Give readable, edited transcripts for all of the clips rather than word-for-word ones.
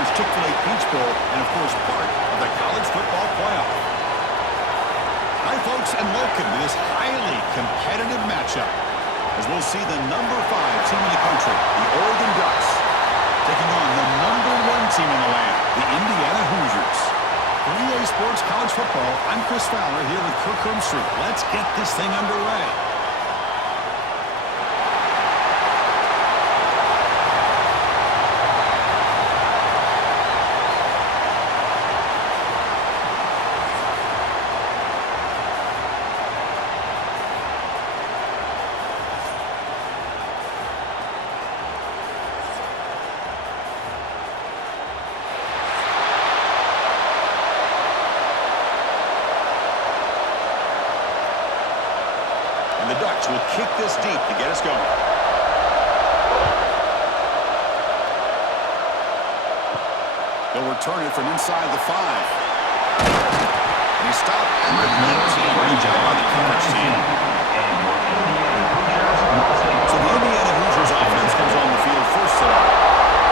Hoosiers Chick-fil-A Peach Bowl, and of course part of the college football playoff. Hi folks, and welcome to this highly competitive matchup, as we'll see the number 5 team in the country, the Oregon Ducks, taking on the number 1 team in the land, the Indiana Hoosiers. For EA Sports College Football, I'm Chris Fowler here with Kirk Hermstreet. Let's get this thing underway. The Ducks will kick this deep to get us going. They'll return it from inside the 5. And he stopped at the 19. Great job by the coverage team. So the Indiana Hoosiers offense comes on the field first today.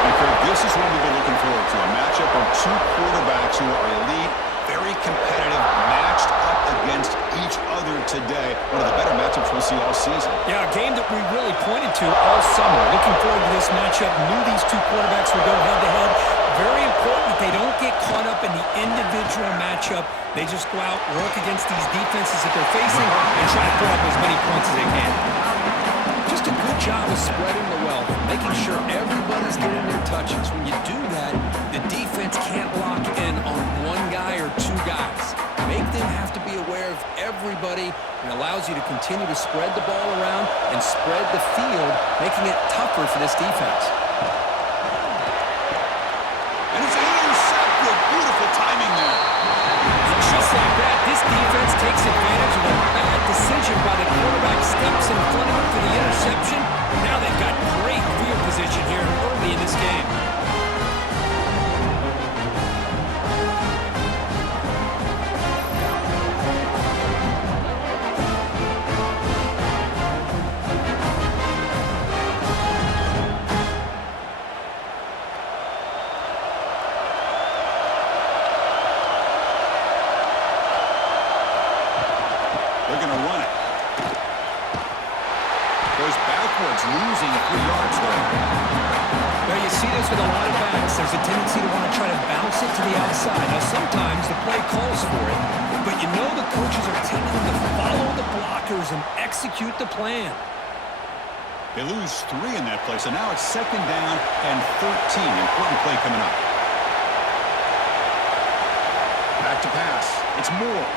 And Kirk, this is what we've been looking forward to, a matchup of 2 quarterbacks who are elite, very competitive, matched up against each other today. One of the better matchups we'll see all season. Yeah, a game that we really pointed to all summer. Looking forward to this matchup. Knew these 2 quarterbacks would go head-to-head. Very important that they don't get caught up in the individual matchup. They just go out, work against these defenses that they're facing, and try to put up as many points as they can. Just a good job of spreading the wealth, making sure everybody's getting their touches. When you do that, the defense can't lock in on 1 guy or 2 guys. Make them have to be aware of everybody, and allows you to continue to spread the ball around and spread the field, making it tougher for this defense. And it's intercepted. Beautiful timing there. And just like that, this defense takes advantage of a bad decision by the quarterback, steps in front of him for the interception. Now they've got great field position here early in this game. They're going to run it. Goes backwards, losing 3 yards there. Well, you see this with a lot of backs. There's a tendency to want to try to bounce it to the outside. Now, sometimes the play calls for it, but you know the coaches are telling them to follow the blockers and execute the plan. They lose 3 in that play, so now it's 2nd down and 13. Important play coming up. Back to pass. It's Moore.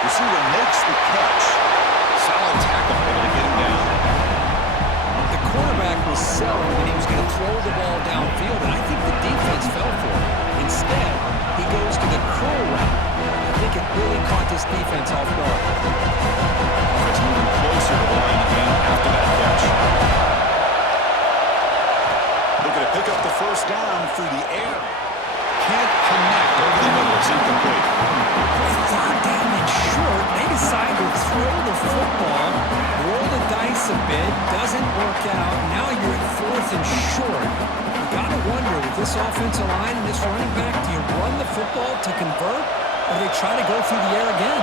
Receiver makes the catch. Solid tackle, able to get him down. The quarterback was selling that he was going to throw the ball downfield, and I think the defense fell for it. Instead, he goes to the curl route. I think it really caught this defense off guard. Offense moving closer to the line again after that catch. Looking to pick up the 1st down through the air. Can't connect over the middle. It's incomplete. 3rd down and short. They decide to throw the football, roll the dice a bit, doesn't work out. Now you're at 4th and short. You got to wonder, with this offensive line and this running back, do you run the football to convert, or do they try to go through the air again?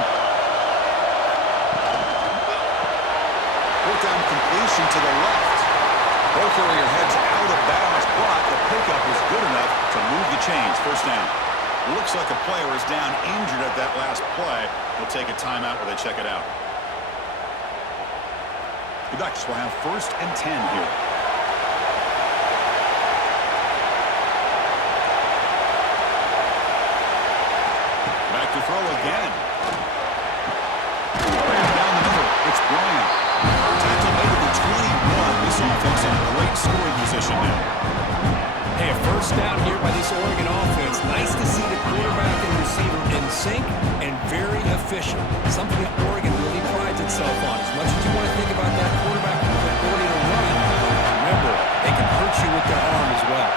4th down completion to the left. Both earlier heads out of bounds, but the pickup was good enough to move the chains. 1st down. Looks like a player is down injured at that last play. They'll take a timeout where they check it out. The Ducks will have 1st and 10 here. Back to throw again. Down the middle, it's Bryant. Tackle made to the 21. This offense in great scoring position now. Hey, a 1st down here by this Oregon offense. Nice to see the quarterback and receiver in sync and very efficient. Something that Oregon really prides itself on. As much as you want to think about that quarterback and the ability to run, remember, they can hurt you with their arm as well.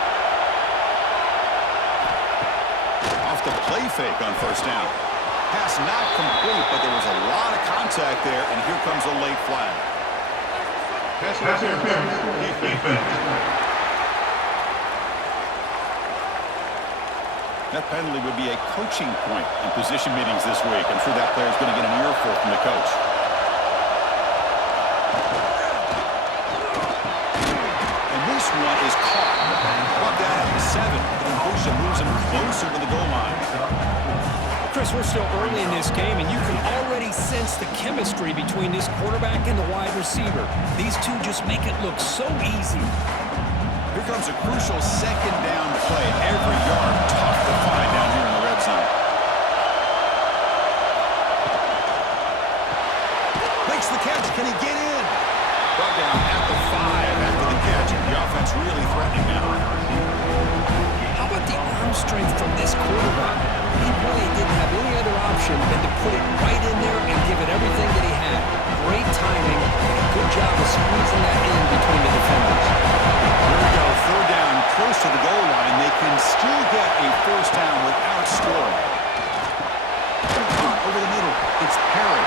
Off the play fake on 1st down. Pass not complete, but there was a lot of contact there, and here comes a late flag. Pass interference. Defense. That penalty would be a coaching point in position meetings this week. I'm sure that player's going to get an earful from the coach. And this one is caught. Brought down at the 7. And Busha moves him closer to the goal line. Chris, we're still early in this game, and you can already sense the chemistry between this quarterback and the wide receiver. These two just make it look so easy. Here comes a crucial second down play. Every yard tough to find down here in the red zone. Makes the catch. Can he get in? Brought down at the 5 after the catch. The offense really threatening now. How about the arm strength from this quarterback? He really didn't have any other option than to put it right in there and give it everything that he had. Great timing and a good job of squeezing that in between the defenders. Here we go, third down, close to the goal line. They can still get a first down without scoring. Over the middle, it's Perry.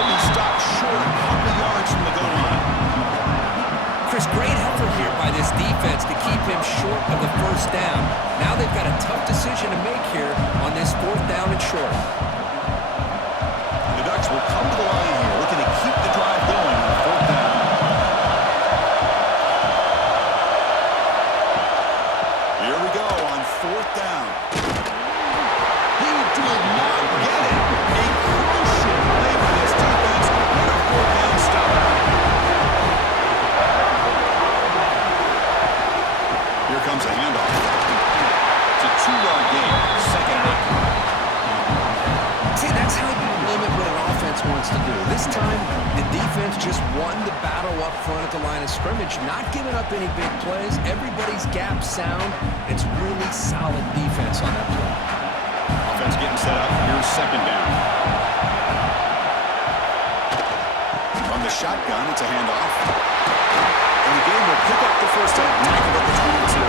He'll be stopped short a couple yards from the goal line. Chris, great effort here by this defense to keep him short of the first down. Now they've got a tough decision to make here on this fourth down and short. The Ducks will come to the line here, looking to keep the drive going on fourth down. Here we go on fourth down. He did not get it. A crucial play by this defense and a fourth down stop. Here comes a handoff. It's a 2-yard gain, second and 8. See, that's how you limit what an offense wants to do. This time, the defense just won the battle up front at the line of scrimmage, not giving up any big plays. Everybody's gap sound. It's really solid defense on that play. Offense getting set up. Here's second down. From the shotgun, it's a handoff. And the game will pick up the first down. Tackle at the 22.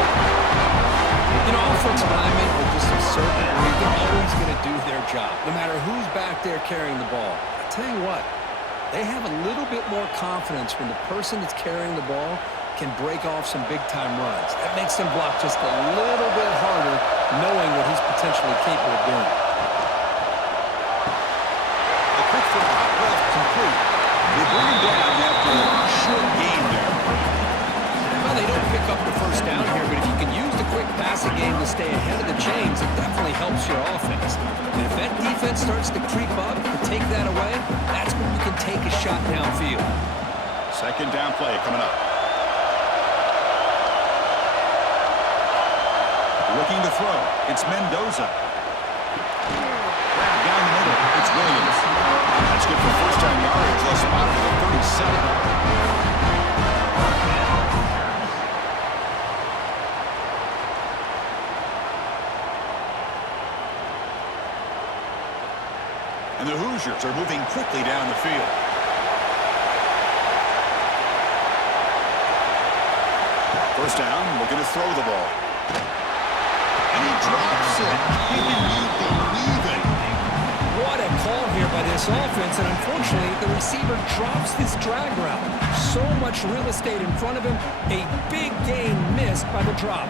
You know, offensive linemen are just a certain breed. They're always going to do their job, no matter who's back there carrying the ball. I tell you what, they have a little bit more confidence when the person that's carrying the ball can break off some big-time runs. That makes them block just a little bit harder, knowing what he's potentially capable of doing. A quick from out left complete. They bring him down after a short gain there. Well, they don't pick up the first down here, but if you can use the quick passing game to stay ahead of the chains, it definitely helps your offense. And if that defense starts to creep up to take that away, that's when you can take a shot downfield. Second down play coming up. Looking to throw. It's Mendoza. Down the middle. It's Williams. That's good for first down yardage. They'll spot it at the 37. And the Hoosiers are moving quickly down the field. First down, looking to throw the ball. And he drops it. Can you believe it? What a call here by this offense, and unfortunately, the receiver drops this drag route. So much real estate in front of him, a big gain missed by the drop.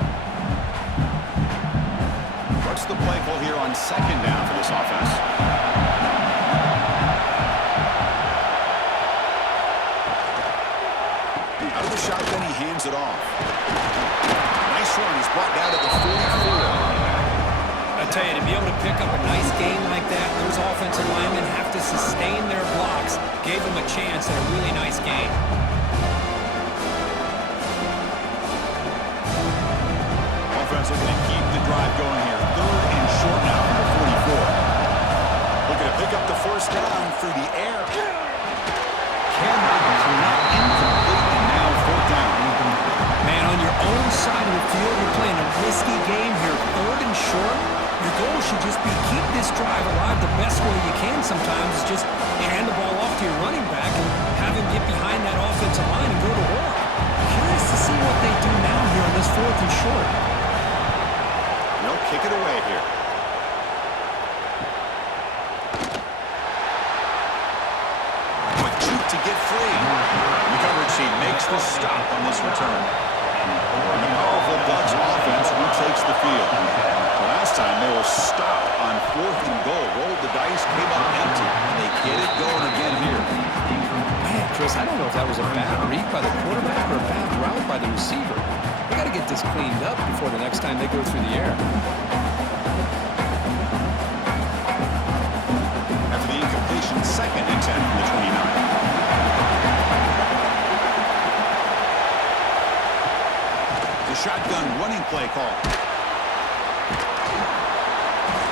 What's the play call here on second down for this offense? Out of the shotgun, he hands it off. Nice run. He's brought down to the 44. I tell you, to be able to pick up a nice game like that, those offensive linemen have to sustain their blocks. Gave them a chance at a really nice game. Offense looking to keep the drive going here. Third and short now from the 44. Looking to pick up the first down through the air. Cannot incomplete, and now fourth down. Man, on your own side of the field, you're playing a risky game here. Third and short. Your goal should just be keep this drive alive the best way you can sometimes. Is just hand the ball off to your running back and have him get behind that offensive line and go to work. Curious to see what they do now here on this fourth and short. They'll kick it away here. Quick shoot to get free. The coverage team makes the stop on this return. And the powerful Ducks offense retakes the field. The last last time, they were stopped on 4th and goal. Rolled the dice, came up empty, and they get it going again here. Man, Chris, I don't know if that was a bad read by the quarterback or a bad route by the receiver. They got to get this cleaned up before the next time they go through the air. After the incompletion, 2nd and 10 from the 29. The shotgun running play call.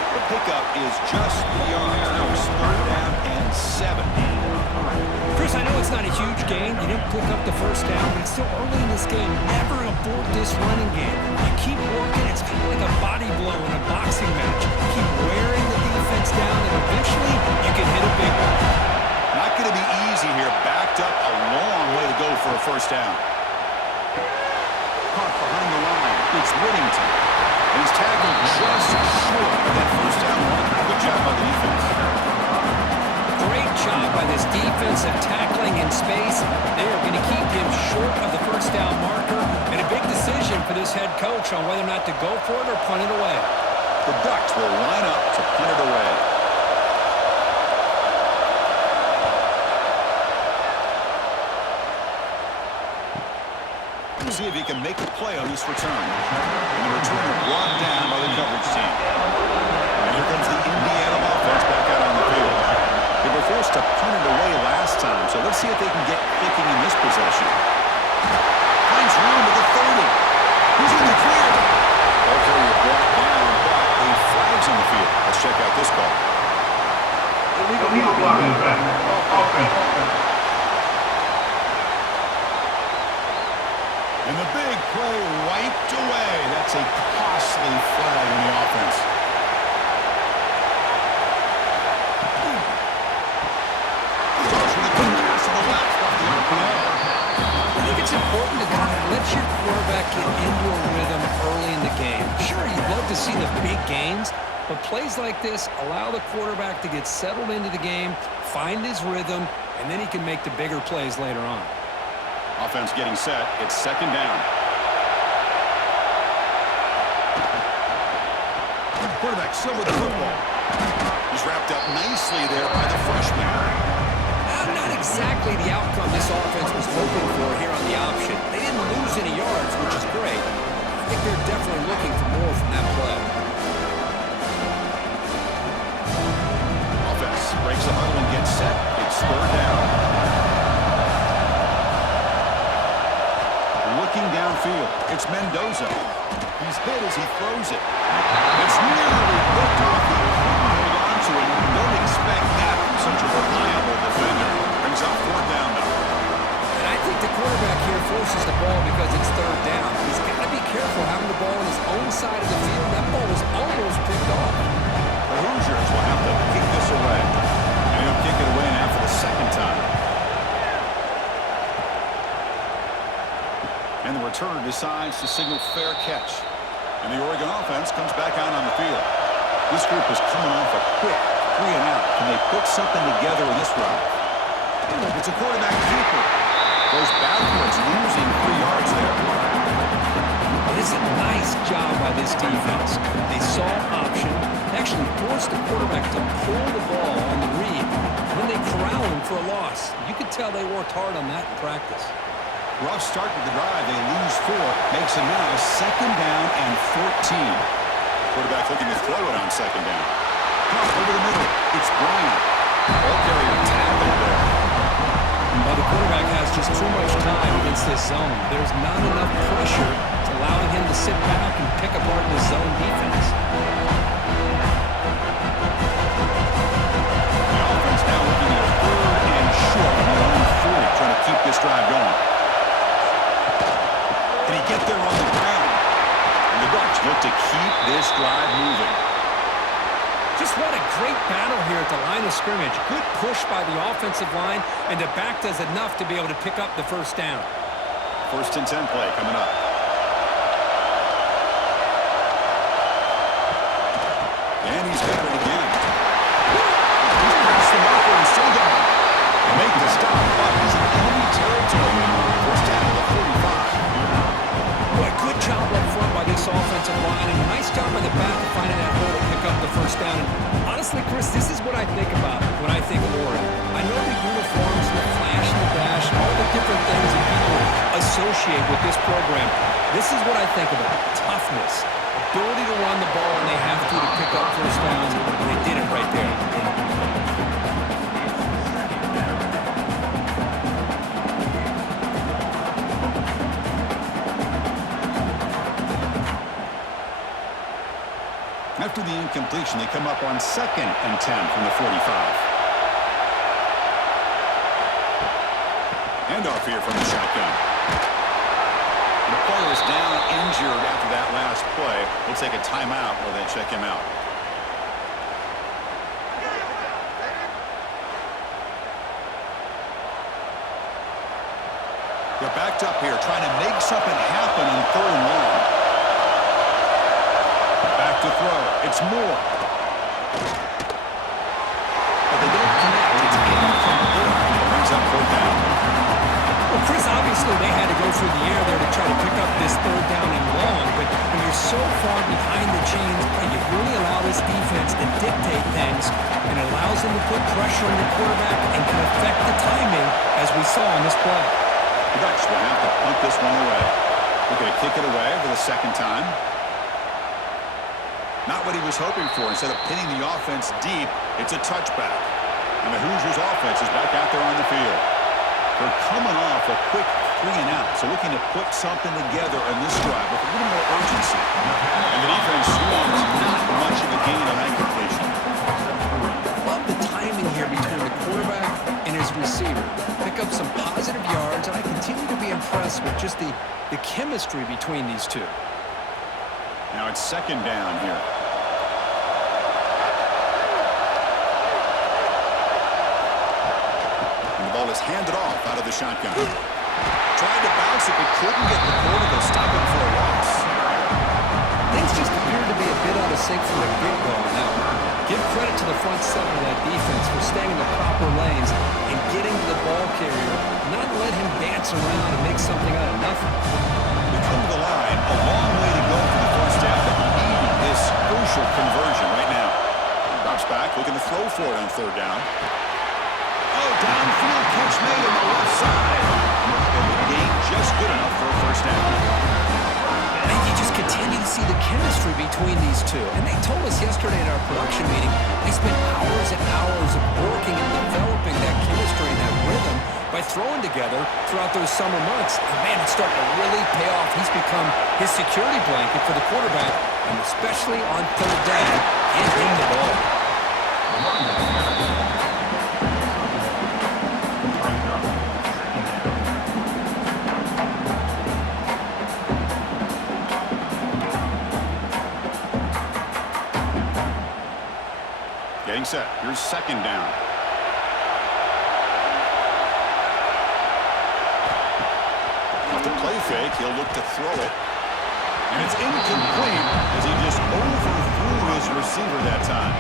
The pickup is just beyond. Now it's 3rd down and 7. Chris, I know it's not a huge gain. You didn't pick up the first down, but it's still early in this game. Never abort this running game. You keep working. It's kind of like a body blow in a boxing match. Keep wearing the defense down, and eventually you can hit a big one. Not going to be easy here. Backed up a long way to go for a first down. Caught behind the line. It's Whittington. And he's tackled just short of that first down marker. Good job by the defense. Great job by this defensive tackling in space. They are going to keep him short of the first down marker. And a big decision for this head coach on whether or not to go for it or punt it away. The Ducks will line up to punt it away. We'll see if he can make a play on this return. And the returner brought down by the coverage team. And here comes the Indiana offense back out on the field. They were forced to punt it away last time, so let's see if they can get clicking in this possession. Finds room at the 30. He's in the clear. Ball carrier brought down, but a flag's on the field. Let's check out this call. Illegal blocking back. Offense. And the big play wiped away. That's a costly flag in the offense. I think it's important to kind of let your quarterback get into a rhythm early in the game. Sure, you'd love to see the big gains, but plays like this allow the quarterback to get settled into the game, find his rhythm, and then he can make the bigger plays later on. Offense getting set. It's 2nd down. Quarterback still with the football. He's wrapped up nicely there by the freshman. Not exactly the outcome this offense was hoping for here on the option. They didn't lose any yards, which is great. I think they're definitely looking for more from that play. Offense breaks the huddle and gets set. It's 3rd down. Looking downfield, it's Mendoza. He's hit as he throws it. It's nearly ripped off. He couldn't hold on to it. Don't expect that from such a reliable defender. Brings up 4th down now. And I think the quarterback here forces the ball because it's 3rd down. He's got to be careful having the ball on his own side of the field. That ball was almost picked off. The Hoosiers will have to kick this away. And he'll kick it away now for the 2nd time. And the returner decides to signal fair catch. And the Oregon offense comes back out on the field. This group is coming off a quick 3 and out. Can they put something together in this round? It's a quarterback keeper. Goes backwards, losing 3 yards there. It's a nice job by this defense. They saw option, actually forced the quarterback to pull the ball on the read. And then they corral him for a loss. You could tell they worked hard on that in practice. Rough start to the drive. They lose 4. Makes it now 2nd down and 14. Quarterback looking to throw it on 2nd down. Pop over the middle. It's Bryant. Ball carrier tackled there. Well, the quarterback has just too much time against this zone. There's not enough pressure to allowing him to sit back and pick apart the zone defense. The offense now looking at 3rd and short on their own 40, trying to keep this drive going. Can he get there on the ground? And the Ducks look to keep this drive moving. Just what a great battle here at the line of scrimmage. Good push by the offensive line, and the back does enough to be able to pick up the first down. 1st and 10 play coming up. And he's got it again. He's past the marker and still going. They make the stop, but he's in enemy territory. 1st down to the 45. Boy, good job up front by this offensive line, and a nice job by the back of finding that first down. And honestly, Chris, this is what I think about when I think of Oregon. I know the uniforms and the flash and the dash and all the different things that people associate with this program. This is what I think about. Toughness, ability to run the ball when they have to pick up first downs, and they did it right there. After the incompletion, they come up on 2nd and 10 from the 45. Handoff here from the shotgun. The player is down injured after that last play. We'll take a timeout while they check him out. They're backed up here, trying to make something happen on 3rd and long. Back to throw. It's Moore. But they don't connect. It's incomplete. It brings up 4th down. Well, Chris, obviously they had to go through the air there to try to pick up this 3rd down and long, but when you're so far behind the chains, you really allow this defense to dictate things, and it allows them to put pressure on the quarterback and can affect the timing, as we saw on this play. The Ducks will have to punt this one away. They're going to kick it away for the 2nd time. Not what he was hoping for. Instead of pinning the offense deep, it's a touchback. And the Hoosiers offense is back out there on the field. They're coming off a quick 3 and out, so looking to put something together in this drive with a little more urgency. And the defense wants not much of a gain on that completion. Love the timing here between the quarterback and his receiver. Pick up some positive yards, and I continue to be impressed with just the chemistry between these two. Now it's 2nd down here. And the ball is handed off out of the shotgun. Tried to bounce it, but couldn't get the quarter to stop him for a loss. Things just appear to be a bit out of sync from the get-go now. Give credit to the front seven of that defense for staying in the proper lanes and getting to the ball carrier, not let him dance around and make something out of nothing. We come to the line, a long way to go for the first down, but needing this crucial conversion right now. Drops back, looking to throw for it on 3rd down. Oh, downfield catch made on the left side. And the gain just good enough for a first down. And you just continue to see the chemistry between these two. And they told us yesterday at our production meeting, they spent hours and hours of working and developing that chemistry and that rhythm by throwing together throughout those summer months. And man, it's starting to really pay off. He's become his security blanket for the quarterback, and especially on 3rd down, give him the ball. Getting set. Here's 2nd down. Off the play fake, he'll look to throw it. And it's incomplete as he just overthrew his receiver that time.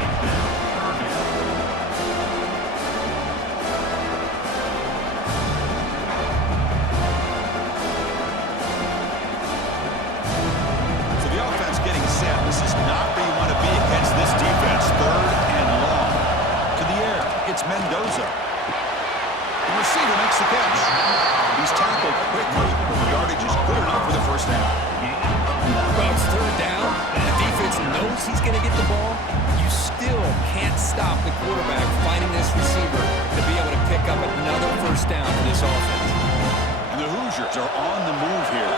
So the offense getting set. This is not where you want to be against this defense. 3rd and long. To the air. It's Mendoza. The receiver makes the catch. He's tackled quickly. The yardage is good enough for the first down. Well, it's 3rd down. The defense knows he's going to get the ball. You still can't stop the quarterback finding this receiver to be able to pick up another first down for this offense. And the Hoosiers are on the move here.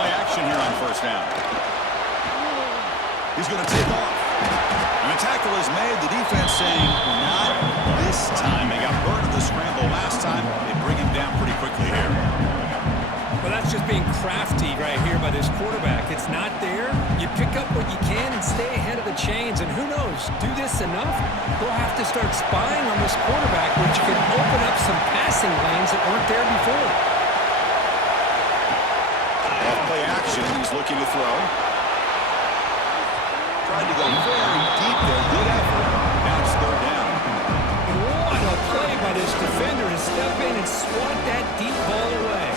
Play action here on 1st down. He's going to take off. And the tackle is made. The defense saying, not this time. They got burned at the scramble last time. They bring him down pretty quickly here. Well, that's just being crafty right here by this quarterback. It's not there. You pick up what you can and stay ahead of the chains. And who knows, do this enough, they'll have to start spying on this quarterback, which can open up some passing lanes that weren't there before. Off play action. He's looking to throw. Tried to go very deep there. Good effort. Now it's 3rd down. What a play by this defender to step in and swat that deep ball away.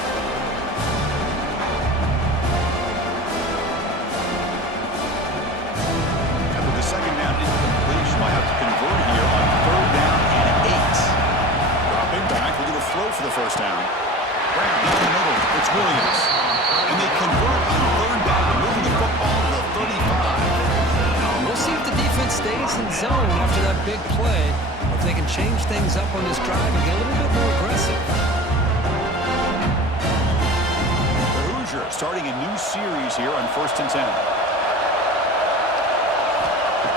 for the first down. Graham down the middle. It's Williams. And they convert on third down, moving the football to the 35. We'll see if the defense stays in zone after that big play, or if they can change things up on this drive and get a little bit more aggressive. The Hoosiers starting a new series here on 1st and 10.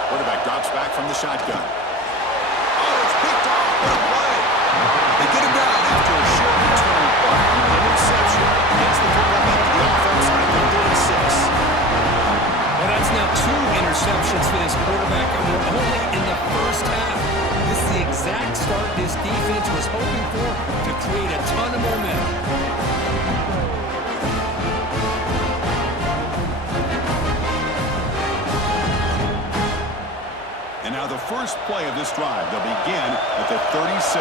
Quarterback drops back from the shotgun. Oh, it's picked off. What a play. They get him down after a short return, but an interception gets the football back to the offense at the 36. Well, that's now 2 interceptions for this quarterback, and we're only in the first half. This is the exact start this defense was hoping for to create a ton of momentum. And now the first play of this drive. They'll begin at the 36.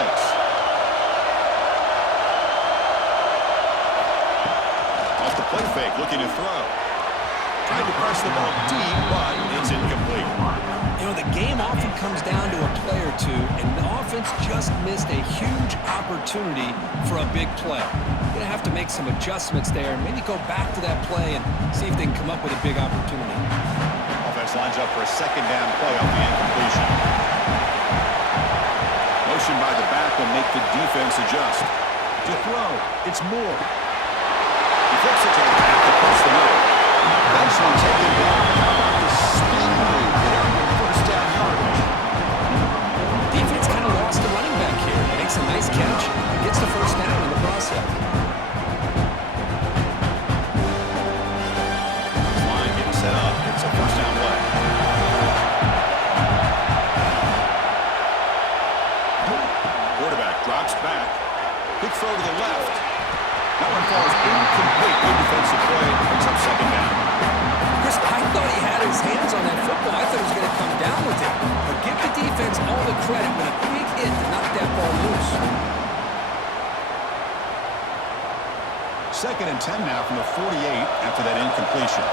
Off the play fake, looking to throw. Tried to press the ball deep, but it's incomplete. You know, the game often comes down to a play or two, and the offense just missed a huge opportunity for a big play. You're going to have to make some adjustments there and maybe go back to that play and see if they can come up with a big opportunity. Offense lines up for a second down play off the incompletion. Motion by the back will make the defense adjust. To throw, it's Moore. He flips it to the back across the middle. Nice one taken down. How about the spin move there on first down yardage? Defense kind of lost the running back here. Makes a nice catch, gets the first down in the process. This line getting set up. It's a first down play. Quarterback drops back. Quick throw to the left. That one falls incomplete. Good defensive play. Brings up second down. Chris, I thought he had his hands on that football. I thought he was going to come down with it. But give the defense all the credit with a big hit to knock that ball loose. Second and 10 now from the 48 after that incompletion.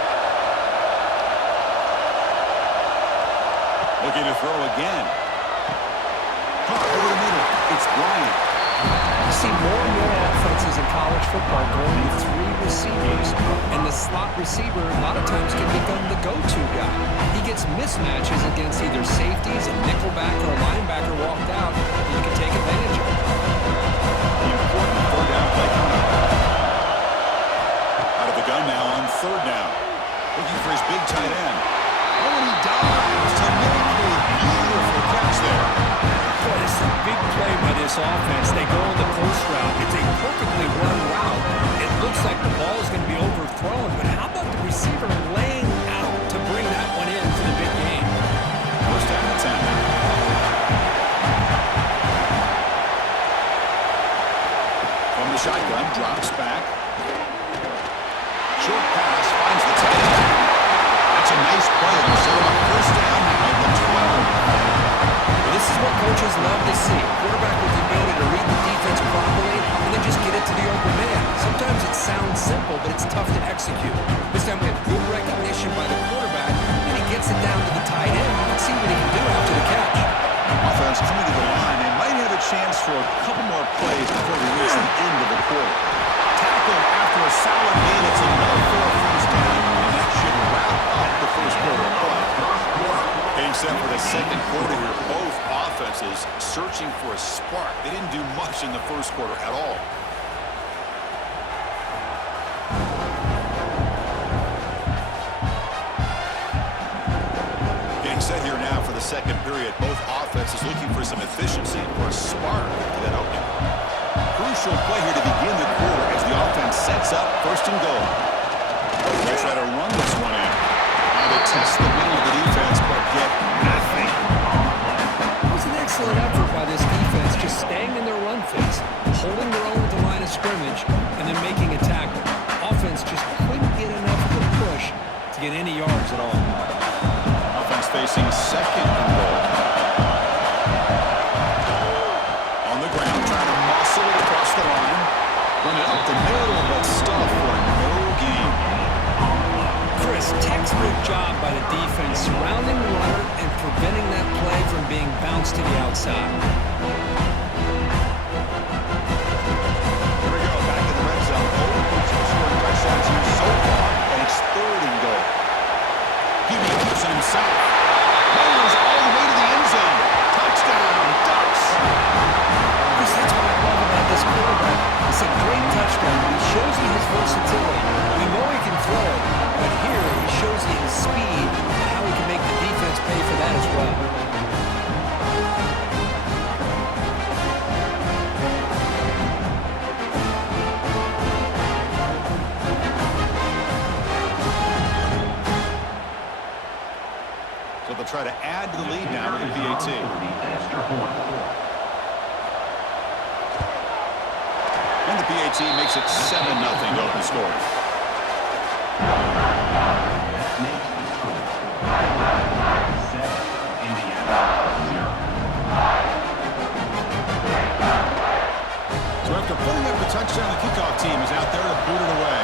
Looking to throw again. Caught over the middle. It's Bryant. You see more and more offenses in college football going with 3 receivers, and the slot receiver a lot of times can become the go-to guy. He gets mismatches against either safeties, a nickelback, or a linebacker walked out, and you can take advantage of it. The important third down play coming up. Out of the gun now on third down. Looking for his big tight end. Oh, and he dives to make a beautiful catch there. Boy, this is a big play by this offense. They go on the post route. It's a perfectly run route. It looks like the ball is going to be overthrown, but how about the receiver laying out to bring that one in for the big game? First down and 10. From the shotgun, drops back. Short pass, finds the tight end. That's a nice play. It'll set him up first down at the 12. This is what coaches love to see. Quarterback with the ability to read the defense properly and then just get it to the open man. Sometimes it sounds simple, but it's tough to execute. This time we have good recognition by the quarterback, and he gets it down to the tight end. You can see what he can do after the catch. Offense coming to the line. They might have a chance for a couple more plays before we reach the end of the quarter. Tackled after a solid gain. It's enough for a first down, and that should wrap up the first quarter of play. Getting set for the second quarter here. Both offenses searching for a spark. They didn't do much in the first quarter at all. Getting set here now for the second period. Both offenses looking for some efficiency or a spark to that opening. Crucial play here to begin the quarter as the offense sets up first and goal. They'll try to run this one in. Now they test the middle of the defense, but get nothing. It was an excellent effort by this defense, just staying in their run fits, holding their own at the line of scrimmage, and then making a tackle. Offense just couldn't get enough of a push to get any yards at all. Offense facing second and goal. On the ground, trying to muscle it across the line. Run it up the middle, but stuff for no gain. Chris, textbook job by the defense surrounding the runner and preventing that play from being bounced to the outside. try to add to the lead now with the PAT. And the PAT makes it 7-0 to open score. So after putting up the touchdown, the kickoff team is out there to boot it away.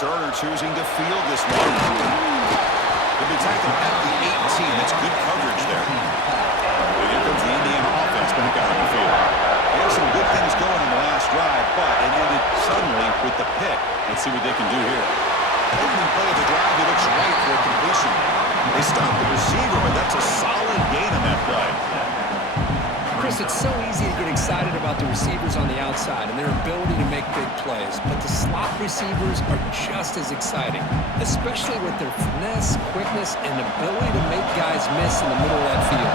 Returner choosing to field this one. He'll be tackled at the 18. That's good coverage there. And here comes the Indiana offense back out on the field. They had some good things going in the last drive, but it ended suddenly with the pick. Let's see what they can do here. Opening play of the drive, he looks right for a completion. They stopped the receiver, but that's a solid gain on that play. Chris, it's so easy to get excited about the receivers on the outside and their ability to make big plays, but the slot receivers are just as exciting, especially with their finesse, quickness, and ability to make guys miss in the middle of that field.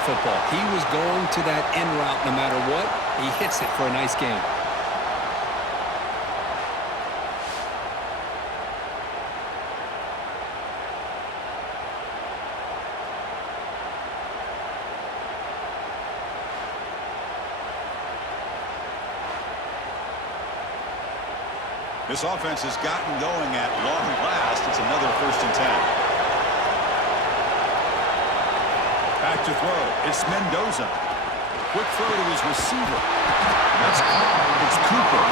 Football. He was going to that in route no matter what. He hits it for a nice gain. This offense has gotten going at long last. It's another 1st and 10. Back to throw. It's Mendoza. Quick throw to his receiver. That's caught. It's Cooper.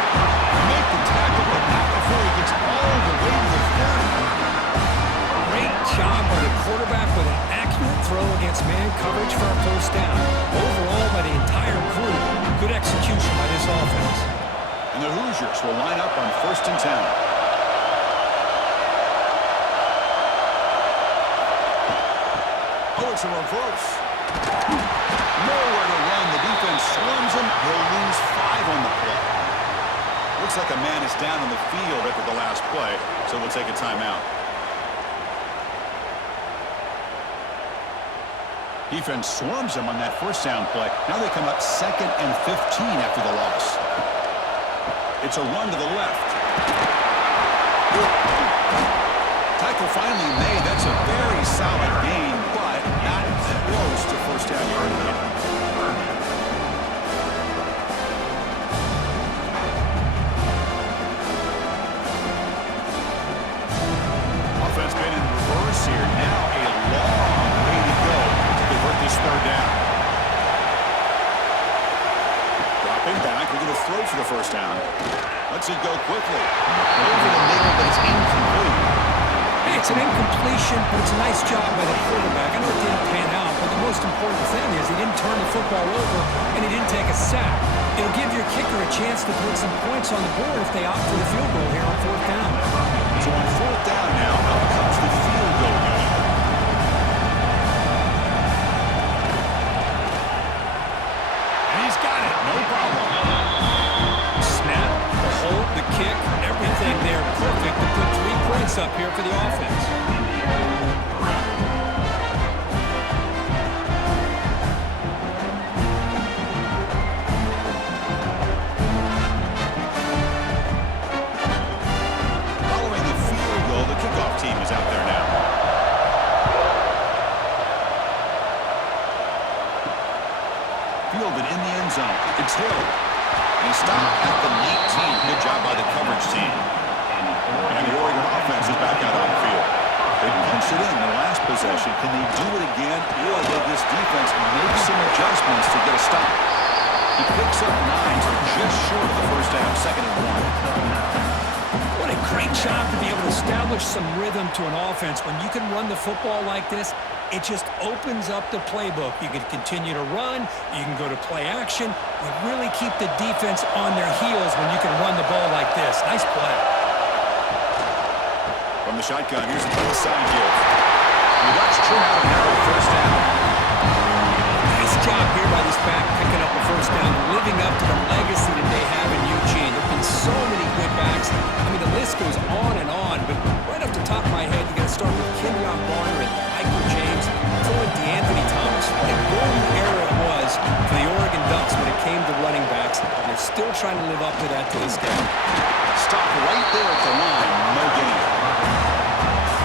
Make the tackle, but not before he gets all the way to the 30. Great job by the quarterback with an accurate throw against man coverage for a 1st down. Overall, by the entire crew, good execution by this offense. And the Hoosiers will line up on 1st and 10. Oh, it's a reverse. Nowhere to run. The defense swarms him. He'll lose 5 on the play. Looks like a man is down on the field after the last play, so we'll take a timeout. Defense swarms him on that 1st down play. Now they come up 2nd and 15 after the loss. It's a run to the left. Tackle finally made. That's a very solid gain, but not close to 1st down yardage. Offense been in reverse here. Now a long way to go to convert this 3rd down. Dropping back. We're going to throw for the 1st down. Lets it go quickly. Over the middle, but it's incomplete. It's an incompletion, but it's a nice job by the quarterback. I know it didn't pan out, but the most important thing is he didn't turn the football over and he didn't take a sack. It'll give your kicker a chance to put some points on the board if they opt for the field goal here on 4th down. So on 4th down now, out comes the field goal unit. And he's got it, no problem. Snap, the hold, the kick, everything there perfect to put 3 points up here for the offense. Following the field goal, the kickoff team is out there now. Fielded in the end zone. It's Hill. He stopped at the 19. Good job by the coverage team. And the Oregon offense is back out on the field. They punched it in the last possession. Can they do it again, or will this defense make some adjustments to get a stop? He picks up 9, so just short of the 1st down, 2nd and 1. What a great job to be able to establish some rhythm to an offense. When you can run the football like this, it just opens up the playbook. You can continue to run. You can go to play action. You really keep the defense on their heels when you can run the ball like this. Nice play. From the shotgun, here's an inside give. And watch trim out a narrow 1st down. Nice job here by this back, picking up the 1st down, living up to the legacy that they have in Eugene. got so many good backs. I mean, the list goes on and on, but right off the top of my head, you got to start with Kenyon Barner and Michael James, throwing DeAnthony Thomas. What a golden era it was for the Oregon Ducks when it came to running backs, and they're still trying to live up to that to this day. Stop right there at the line. No gain.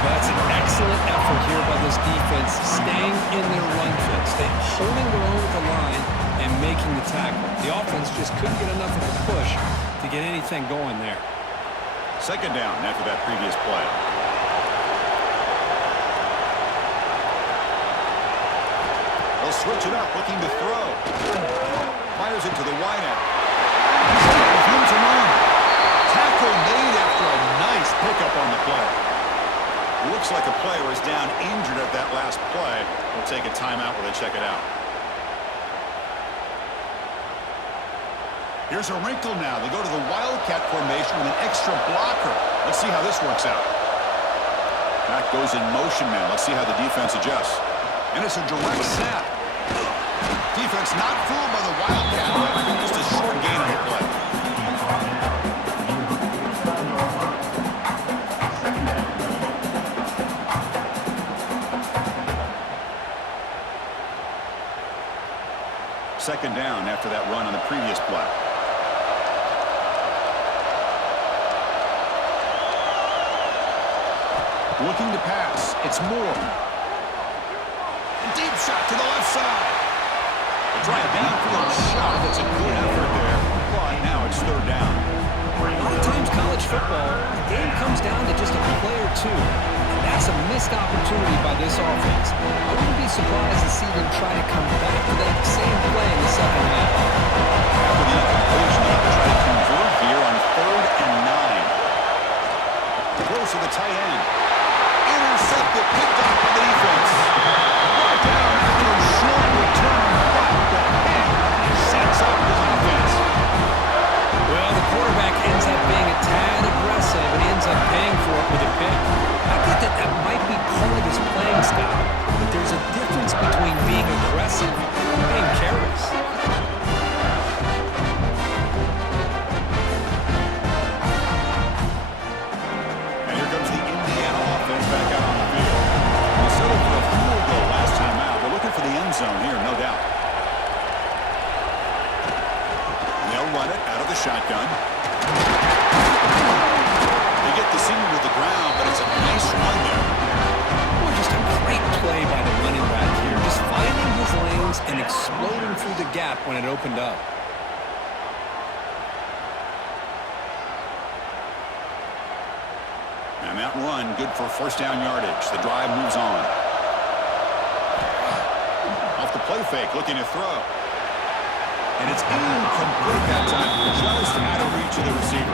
That's an excellent effort here by this defense, staying in their run fit, holding their own at the line and making the tackle. The offense just couldn't get enough of a push to get anything going there. Second down after that previous play. They'll switch it up, looking to throw. Fires it to the wideout. Finds him on. Tackle made after a nice pickup on the play. Looks like a player is down injured at that last play. We'll take a timeout while they check it out. Here's a wrinkle now. They go to the Wildcat formation with an extra blocker. Let's see how this works out. Back goes in motion now. Let's see how the defense adjusts. And it's a direct snap. Defense not fooled by the Wildcat. Just a short gain on the play. Second down after that run on the previous play. Looking to pass. It's Moore. A deep shot to the left side. They try a downfield shot. That's a good effort there. But now it's third down. A lot of times college football, the game comes down to just a play or two. And that's a missed opportunity by this offense. I wouldn't be surprised to see them try to come back to that same play in the second half. After the incompletion, they try to convert here on 3rd and 9. Close to the tight end. Intercepted, picked up by the defense. Brought down after a short return. The pick sets up the defense. Well, the quarterback ends up being a tad aggressive and ends up paying for it with a pick. I get that that might be part of his playing style, but there's a difference between being aggressive and being careless. And here comes the Indiana offense back out on the field. They settled for a field goal last time out. They're looking for the end zone here, no doubt. They'll run it out of the shotgun. They get the senior with the ground, but it's a nice run there. Boy, just a great play by the running back here. Just finding his lanes and exploding through the gap when it opened up. And that run, good for first down yardage. The drive moves on. Off the play fake, looking to throw. And it's incomplete that time. Just out of reach of the receiver.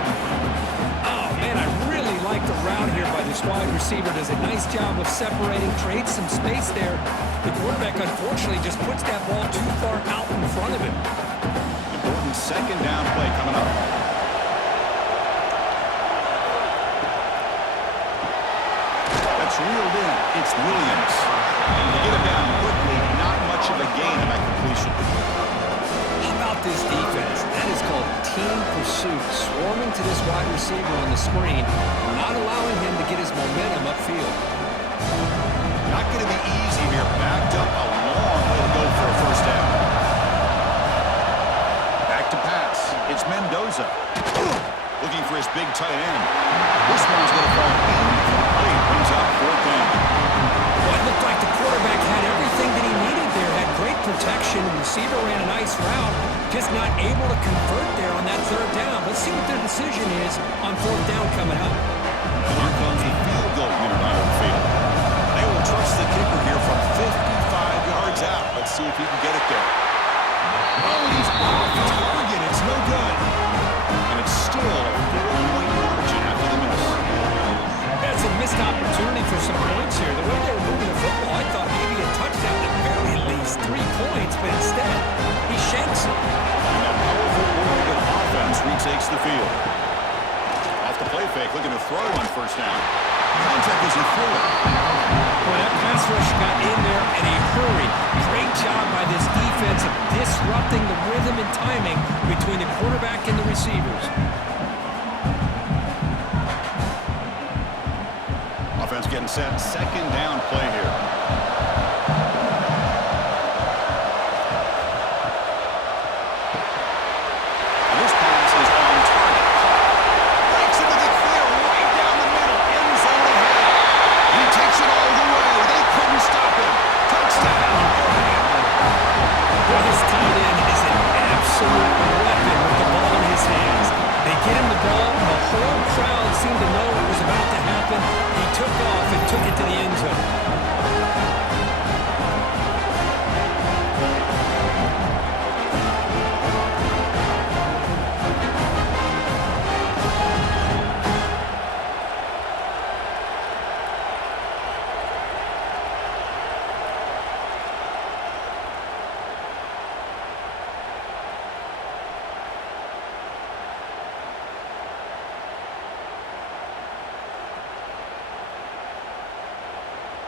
Oh, man, I really like the route here by this wide receiver. Does a nice job of separating, creates some space there. The quarterback, unfortunately, just puts that ball too far out in front of him. Important second down play coming up. That's reeled in. It's Williams. They get him down quickly. Not much of a gain in that completion. How about this defense? That is called team pursuit. Swarming to this wide receiver on the screen, not allowing him to get his momentum upfield. Not going to be easy here. Backed up a long way to go for a first down. Back to pass. It's Mendoza. Looking for his big tight end. This one's going to fall incomplete. Brings up fourth down. Well, it looked like the quarterback had everything that he needed there. Had great protection. The receiver ran a nice route. Just not able to convert there on that third down. Let's see what their decision is on fourth down coming up. And here comes the field goal unit on the field. They will trust the kicker here from 55 yards out. Let's see if he can get it there. Oh, he's off target. It's no good. And it's still a 4-point margin after the miss. That's a missed opportunity for some points here. The way they were moving the football, I thought maybe a touchdown at very least 3 points, but instead, he shanks it. And that powerful Oregon offense retakes the field. Off the play fake, looking to throw on first down. Contact as he threw it. Well, that pass rush got in there in a hurry. Great job by this defense of disrupting the rhythm and timing between the quarterback and the receivers. defense getting set. Second down play here. And this pass is on target. Breaks into the clear right down the middle. End zone ahead. He takes it all the way. They couldn't stop him. Touchdown. Well, this tight end is an absolute weapon with the ball in his hands. They get him the ball, and the whole crowd seemed to know what was about to happen. He took off and took it to the end zone.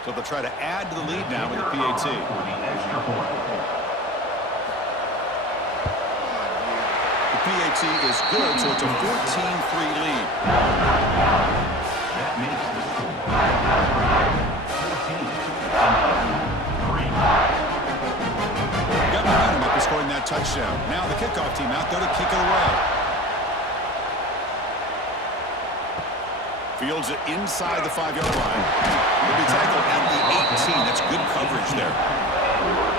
So they'll try to add to the lead now with the PAT. The PAT is good, so it's a 14-3 lead. That makes the score 14-3. Got momentum after scoring that touchdown. Now the kickoff team out there to kick it away. Fields it inside the 5-yard line. He'll be tackled at the 18. That's good coverage there.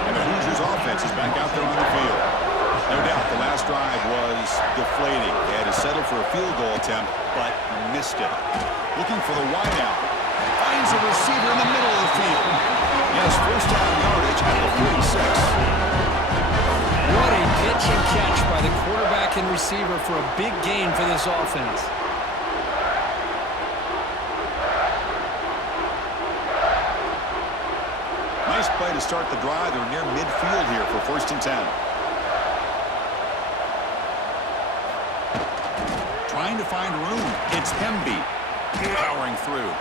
And the Hoosiers offense is back out there on the field. No doubt the last drive was deflating. They had to settle for a field goal attempt, but missed it. Looking for the wideout. Finds a receiver in the middle of the field. Yes, first down yardage at the 46. What a pitch and catch by the quarterback and receiver for a big gain for this offense. Nice play to start the drive. They're near midfield here for 1st and 10. Trying to find room. It's Hemby powering through.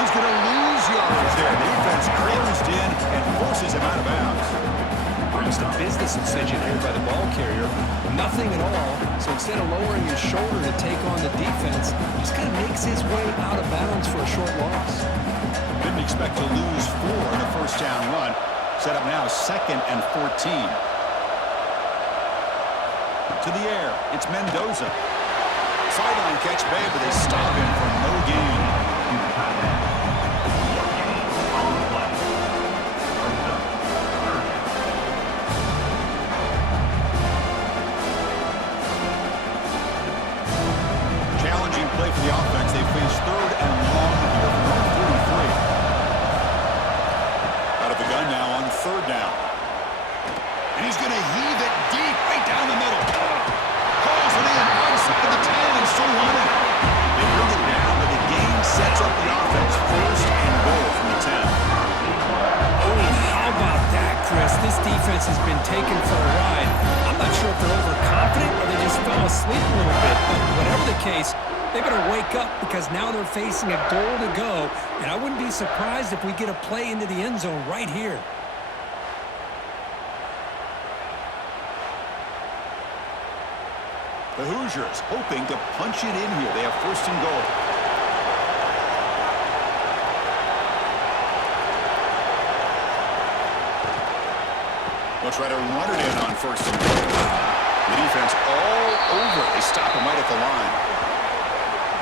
He's going to lose yards there. The defense closed in and forces him out of bounds. Almost a business decision here by the ball carrier. Nothing at all. So instead of lowering his shoulder to take on the defense, just kind of makes his way out of bounds for a short loss. Didn't expect to lose 4 in a first down run. Set up now 2nd and 14. To the air, it's Mendoza. Sideline catch made, but they stop him for no gain. Challenging play for the offense. They face 3rd and long here from 143. Out of the gun now on 3rd down. And he's going to heave it deep right down the middle. Pulls it in outside the 10 and still running. They bring it down, but the game sets up the offense. 1st and goal from the 10. Oh, how about that, Chris? This defense has been taken for a ride. I'm not sure if they're overconfident or they just fell asleep a little bit, but whatever the case, they better wake up because now they're facing a goal to go, and I wouldn't be surprised if we get a play into the end zone right here. The Hoosiers hoping to punch it in here. They have 1st and goal. They'll try to run it in on 1st and goal. The defense all over. They stop him right at the line.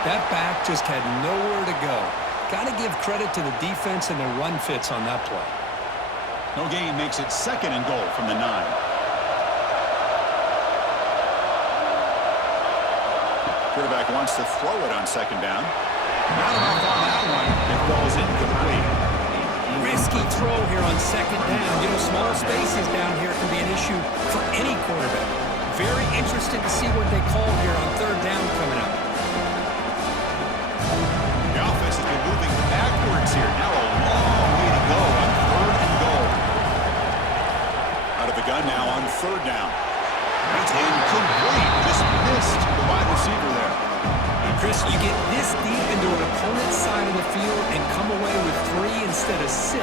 That back just had nowhere to go. Got to give credit to the defense and the run fits on that play. No gain makes it 2nd and goal from the 9. Quarterback wants to throw it on 2nd down. Not enough on that one. It falls incomplete. Risky throw here on 2nd down. You know, small spaces down here can be an issue for any quarterback. Very interested to see what they call here on 3rd down coming up. The offense has been moving backwards here. Now a long way to go on 3rd and goal. Out of the gun now on 3rd down. It's incomplete. Just missed the wide receiver there. Chris, you get this deep into an opponent's side of the field and come away with 3 instead of 6.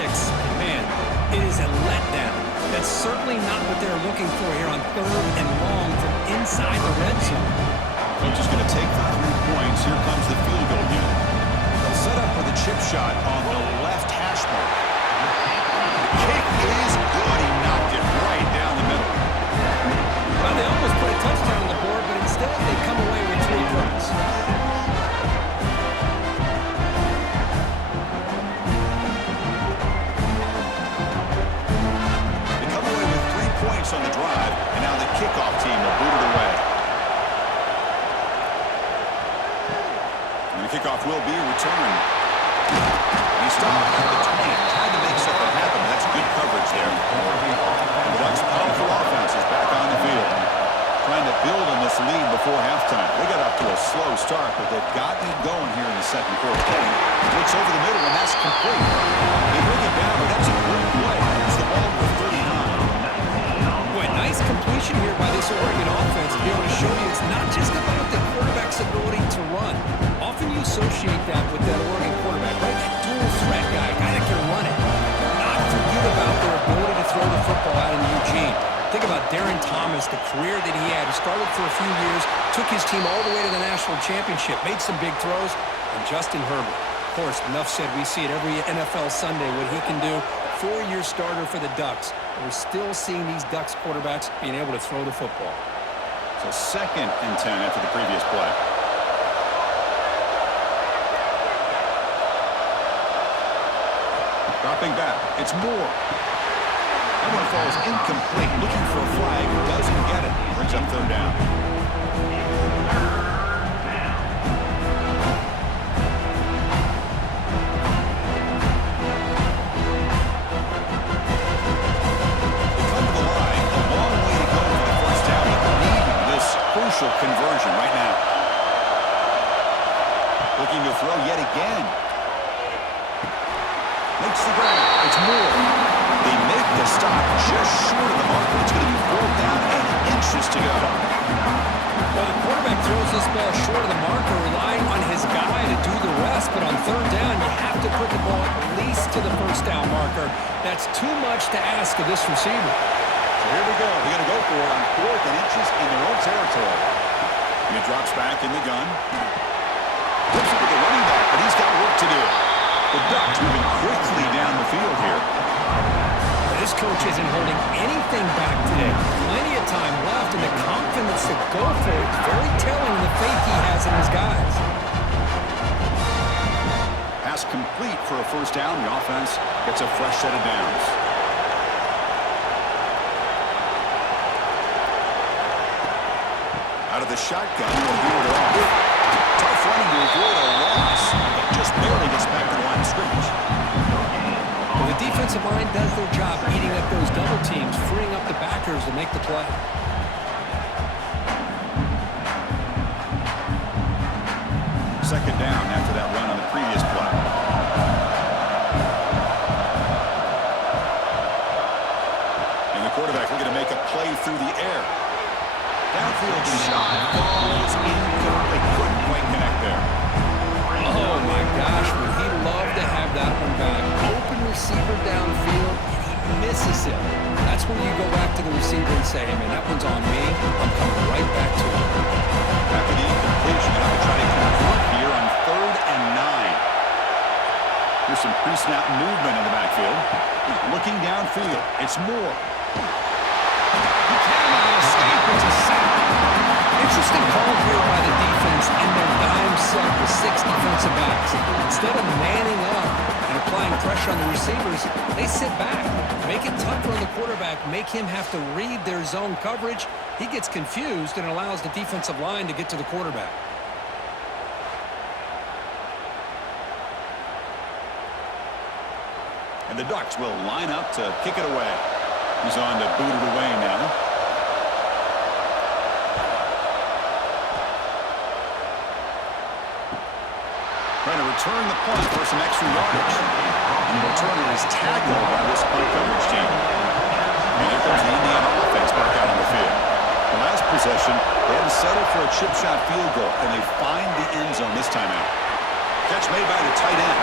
Man, it is a letdown. That's certainly not what they're looking for here on 3rd and long from inside the red zone. Coach is going to take the 3 points. Here comes the field goal unit. They'll set up for the chip shot on the left hash mark. The kick is good. He knocked it right down the middle. Well, they almost put a touchdown on the board, but instead they come away with 3 points. They come away with 3 points on the drive, and now the kickoff team will boot it away. And the kickoff will be returned. He stopped at the 20. Tried to make something happen, but that's good coverage there. And the Ducks' powerful offense is back on the field, trying to build on this lead before halftime. They got off to a slow start, but they've gotten it going here in the second quarter. Looks over the middle, and that's complete. They bring it down, but that's a good play. It's the ball for 39. Boy, nice completion here by this Oregon offense to be able to show you it's not just about the quarterback's ability to run. Often you associate that with that Oregon quarterback, right? That dual threat guy that can run it. Not forget about their ability to throw the football out in Eugene. Think about Darren Thomas, the career that he had. He started for a few years, took his team all the way to the national championship, made some big throws, and Justin Herbert. Of course, enough said, we see it every NFL Sunday what he can do. 4-year starter for the Ducks. And we're still seeing these Ducks quarterbacks being able to throw the football. So 2nd and 10 after the previous play. Dropping back. It's Moore. That one falls incomplete. Looking for a flag. Doesn't get it. Brings up 3rd down. They come to the line. A long way to go for the first down. But needing this crucial conversion right now. Looking to throw yet again. Makes the grab. It's Moore. They make the stop just short of the marker. It's going to be 4th down and inches to go. Well, the quarterback throws this ball short of the marker, relying on his guy to do the rest. But on 3rd down, you have to put the ball at least to the first down marker. That's too much to ask of this receiver. So here we go. They're going to go for it on 4th and inches in their own territory. And he drops back in the gun. Flips it with the running back, but he's got work to do. The Ducks moving quickly down the field here. This coach isn't holding anything back today. Plenty of time left, and the confidence to go for it is very telling the faith he has in his guys. Pass complete for a first down. The offense gets a fresh set of downs. Out of the shotgun, we'll hear it off. Tough running to avoid a loss, but just barely gets back to the line of scrimmage. Well, the defensive line does their job eating up those double teams, freeing up the backers to make the play. Second down after that run on the previous play. And the quarterback looking to make a play through the air. Downfield shot falls incomplete. Couldn't quite connect there. Oh, my gosh, would he love to have that one back. Open receiver downfield, and he misses it. That's when you go back to the receiver and say, hey, man, that one's on me. I'm coming right back to it. After the incompletion, now they try to convert here on 3rd and 9. Here's some pre-snap movement in the backfield. Looking downfield, it's Moore. He cannot escape. It's a sack. Interesting call here by the defense in their dime set with 6 defensive backs. Instead of manning up and applying pressure on the receivers, they sit back, make it tougher on the quarterback, make him have to read their zone coverage. He gets confused and allows the defensive line to get to the quarterback. And the Ducks will line up to kick it away. He's on to boot it away now. Trying to return the punt for some extra yardage. And the returner is tackled by this punt coverage team. And here comes the Indiana offense back out on the field. The last possession, they had to settle for a chip shot field goal, and they find the end zone this time out. Catch made by the tight end.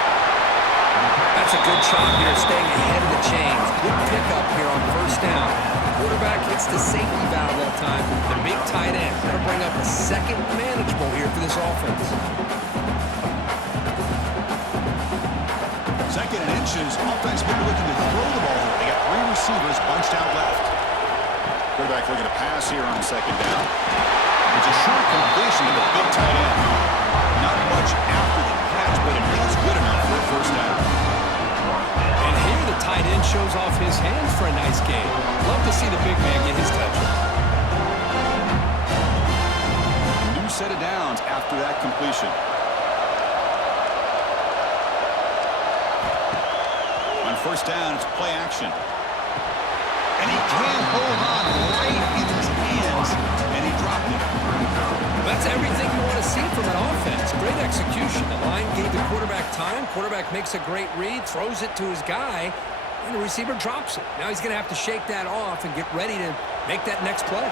That's a good job here, staying ahead of the chains. Good pickup here on 1st down. The quarterback hits the safety valve that time. The big tight end. That'll bring up a second manageable here for this offense. Second and inches. Offense may be looking to throw the ball here. They got three receivers bunched out left. Quarterback looking to pass here on second down. It's a short completion to the big tight end. Not much after the catch, but it is good enough for a first down. And here the tight end shows off his hands for a nice game. Love to see the big man get his touches. A new set of downs after that completion. On first down, it's play action. And he can't hold on right in his hands, and he dropped it. That's everything you want to see from an offense. Great execution. The line gave the quarterback time. Quarterback makes a great read, throws it to his guy, and the receiver drops it. Now he's going to have to shake that off and get ready to make that next play.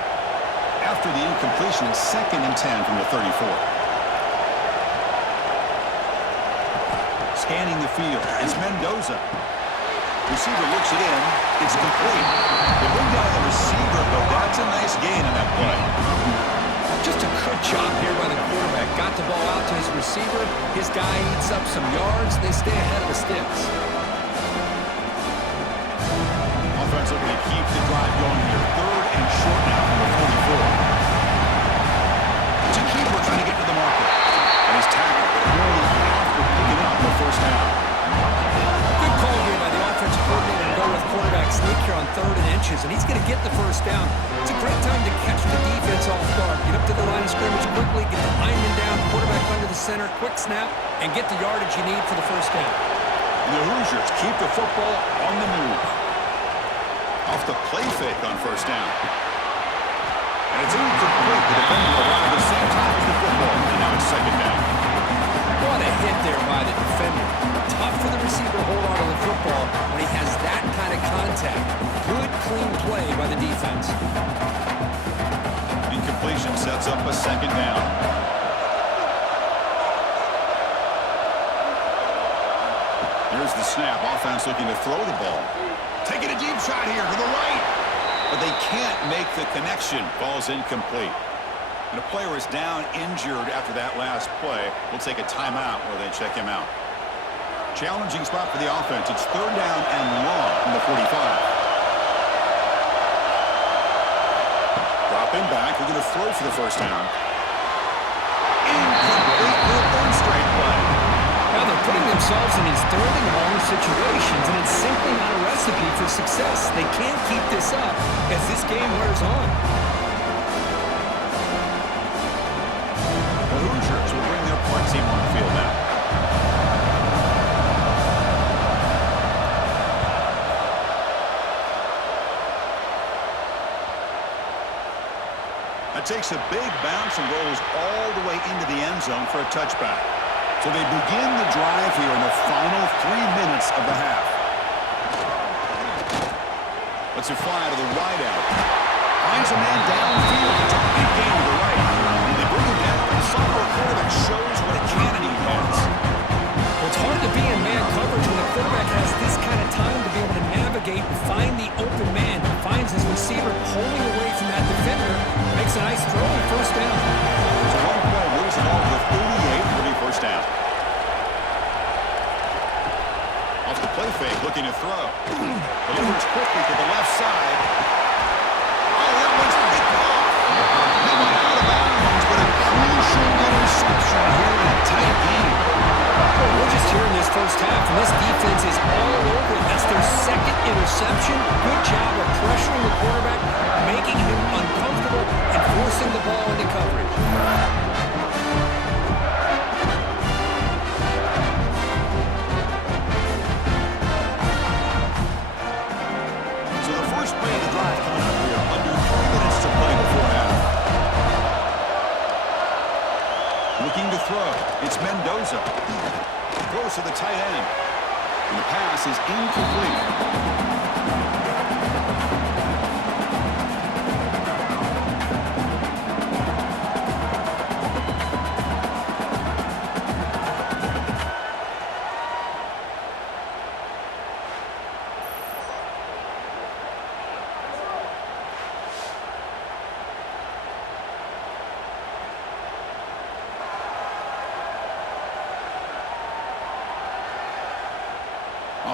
After the incompletion, 2nd and 10 from the 34. Scanning the field, it's Mendoza. Receiver looks it in. It's complete. They bring down the receiver, but that's a nice gain on that play. Just a good job here by the quarterback. Got the ball out to his receiver. His guy eats up some yards. They stay ahead of the sticks. Offense looking to keep the drive going here. 3rd and short now from the 44. It's a keeper trying to get to the marker. And he's tackled, but only after picking up the first down. Good call here by the offensive coordinator to go with quarterback sneak here on 3rd and inches, and he's going to get the first down. It's a great time to catch the defense off guard. Get up to the line of scrimmage quickly, get the lineman down, quarterback under the center, quick snap, and get the yardage you need for the first down. And the Hoosiers keep the football on the move. Off the play fake on first down. And it's incomplete. The defender arrived at the same time as the football, and now it's 2nd down. What a hit there by the defender. Tough for the receiver to hold on to the football when he has that kind of contact. Good, clean play by the defense. Incompletion sets up a 2nd down. Here's the snap. Offense looking to throw the ball. Taking a deep shot here to the right. But they can't make the connection. Ball's incomplete. And a player is down injured after that last play. We'll take a timeout where they check him out. Challenging spot for the offense. It's 3rd down and long from the 45. Dropping back. We're going to throw for the first down. Incomplete for a 3rd straight play. Now they're putting themselves in these 3rd and long situations, and it's simply not a recipe for success. They can't keep this up as this game wears on. The Hoosiers will bring their punt team on the field now. That takes a big bounce and rolls all the way into the end zone for a touchback. So they begin the drive here in the final 3 minutes of the half. Let's it fly to the wide out. Finds a man downfield. It's a big gain to the right. They bring him down. The sophomore quarterback shows what a cannon he has. Well, it's hard to be in man coverage when the quarterback has this kind of time to be able to navigate and find the open man. He finds his receiver pulling away from that defender. Makes a nice throw and first down. So one play moves the ball to the 38. It'll be first down. Off the play fake, looking to throw. Delivers quickly to the left side. Oh, that one's picked off. That went out of bounds, but a crucial interception here in a tight game. Well, we're just here in this first half, and this defense is all over it. That's their 2nd interception. Good job of pressuring the quarterback, making him uncomfortable, and forcing the ball into coverage. So the first play of the drive coming up here. Under 3 minutes to play before half. Looking to throw. It's Mendoza. Throws to the tight end. And the pass is incomplete.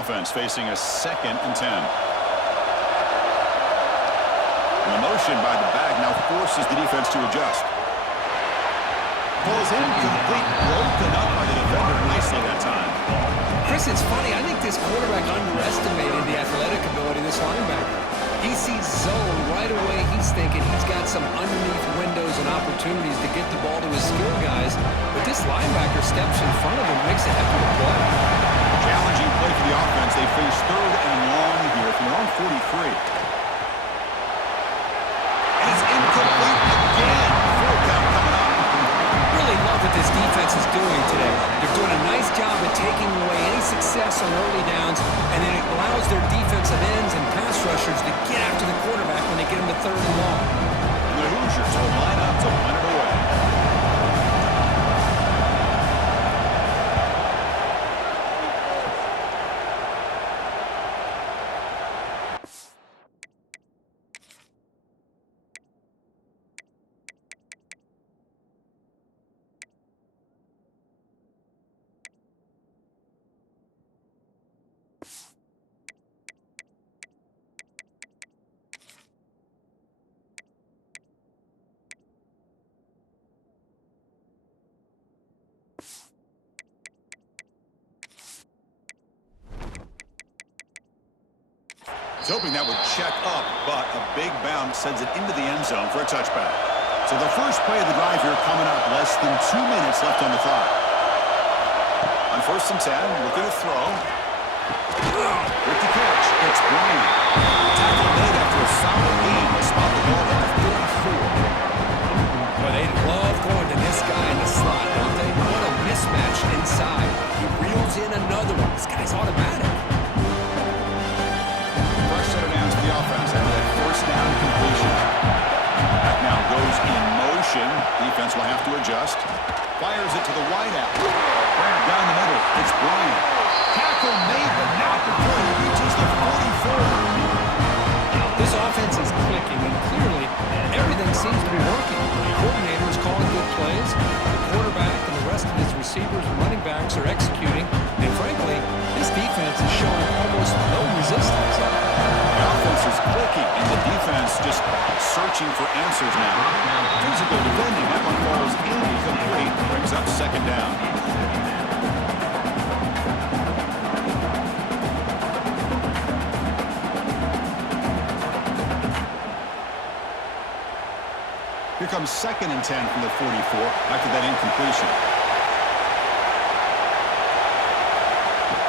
offense facing a 2nd and 10. And the motion by the back now forces the defense to adjust. Falls incomplete, broken up by the defender nicely that time. Chris, it's funny. I think this quarterback underestimated the athletic ability of this linebacker. He sees zone right away. He's thinking he's got some underneath windows and opportunities to get the ball to his skill guys. But this linebacker steps in front of him, makes a heck of a play. Challenging play for the offense. They face 3rd and long here from their own 43. And it's incomplete again. 4th down coming up. Really love what this defense is doing today. They're doing a nice job of taking away any success on early downs, and then it allows their defensive ends and pass rushers to get after the quarterback when they get him to 3rd and long. And the Hoosiers will line up to punt it away. He's hoping that would check up, but a big bounce sends it into the end zone for a touchback. So the first play of the drive here coming up, less than 2 minutes left on the clock. On 1st and 10, looking to throw. With the catch, it's Bryant. Tackle made after a solid gain to spot the ball at the 34. But they love going to this guy in the slot, don't they? What a mismatch inside. He reels in another one. This guy's automatic. The offense after that 1st down completion. That now goes in motion. Defense will have to adjust. Fires it to the wideout. Down the middle, it's Bryant. Tackle made, but not before he reaches the 44. This offense is clicking, and clearly everything seems to be working. The coordinator is calling good plays. The quarterback and the rest of his receivers and running backs are executing. And frankly, this defense is showing almost no resistance. The offense is clicking, and the defense just searching for answers now. Physical defending. That one falls incomplete. Brings up 2nd down. Here comes 2nd and 10 from the 44 after that incompletion.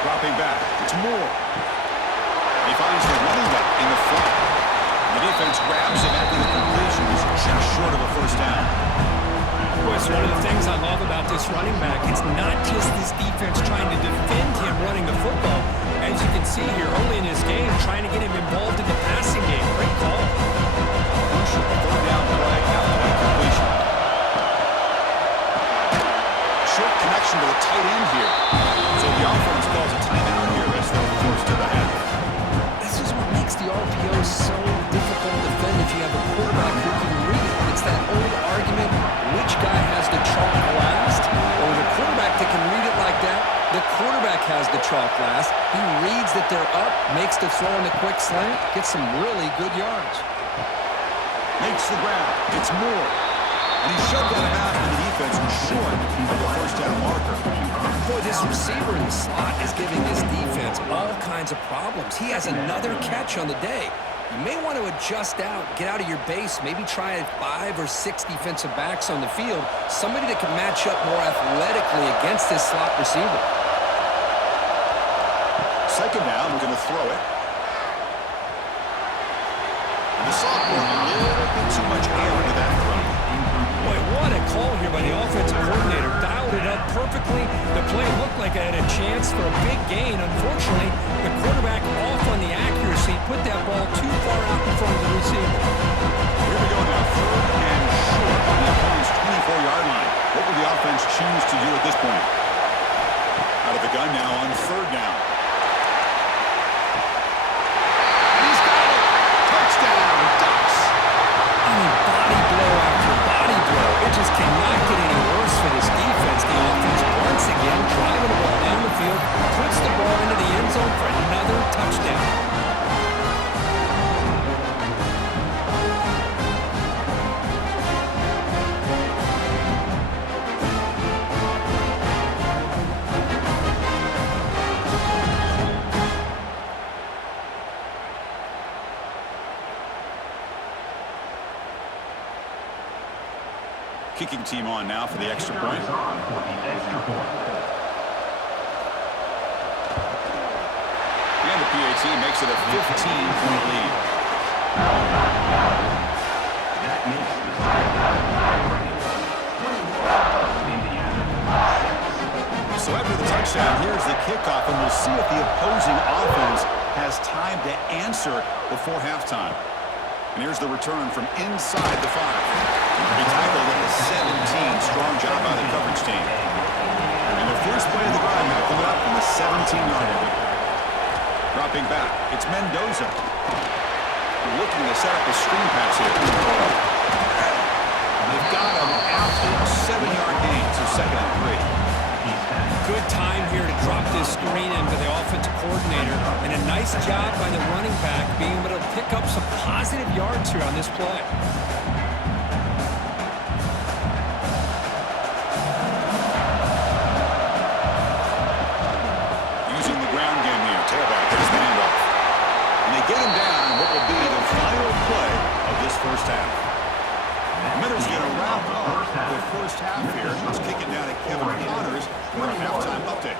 Dropping back. It's Moore. He finds the running back in the flat. The defense grabs him after the completion. He's just short of a 1st down. Boy, it's one of the things I love about this running back. It's not just this defense trying to defend him running the football. As you can see here early in this game, trying to get him involved in the passing game. Great call. Crucial 3rd down play after the completion. Short connection to the tight end here. So the offense calls a timeout here as they're forced to the half. This is what makes the RPO so difficult to defend if you have a quarterback who can read it. It's that old argument, which guy has the chalk last? Or the quarterback that can read it like that, the quarterback has the chalk last. He reads that they're up, makes the throw in the quick slant, gets some really good yards. Makes the grab. It's Moore. And he shoved that out in the defense short of the 1st down marker. Boy, this receiver in the slot is giving this defense all kinds of problems. He has another catch on the day. You may want to adjust out, get out of your base, maybe try 5 or 6 defensive backs on the field, somebody that can match up more athletically against this slot receiver. 2nd down, we're going to throw it. And the sophomore, a little bit too much air into that throw. Boy, what a call here by the offensive coordinator. Dialed it up perfectly. The play looked like it had a chance for a big gain. Unfortunately, the quarterback off on the accuracy, put that ball too far out in front of the receiver. Here we go now, 3rd and short on the opponent's 24-yard line. What will the offense choose to do at this point? Out of the gun now on 3rd down. And he's got it! Touchdown, Ducks! I mean, body blow after body blow. It just cannot get any worse for this defense. The offense once again driving the ball down the field, puts the ball into the end zone for another Kicking team on now for the extra point. And the PAT makes it a 15-point lead. That makes the So after the touchdown, here's the kickoff, and we'll see if the opposing offense has time to answer before halftime. And here's the return from inside the 5. He tackled at the 17. Strong job by the coverage team. And the first play of the drive now coming up from the 17-yard line. Dropping back, it's Mendoza. Looking to set up a screen pass here. They've got him after a 7-yard gain, so 2nd and 3. Good time here to drop this screen into the offensive coordinator, and a nice job by the running back being able to pick up some positive yards here on this play. Using the ground game here. Tailback, there's the handoff. And they get him down what will be the final play of this first half. Minnows going to wrap up the first half here. Let's kick it down to Kevin Connors for a halftime update.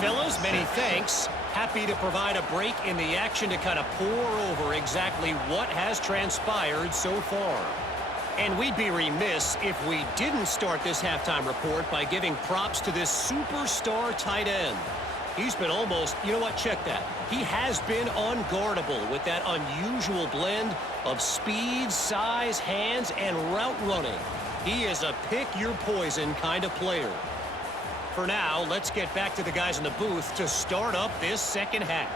Fellas, many thanks. Happy to provide a break in the action to kind of pour over exactly what has transpired so far. And we'd be remiss if we didn't start this halftime report by giving props to this superstar tight end. He's been almost, you know what, check that. He has been unguardable with that unusual blend of speed, size, hands, and route running. He is a pick-your-poison kind of player. For now, let's get back to the guys in the booth to start up this second half.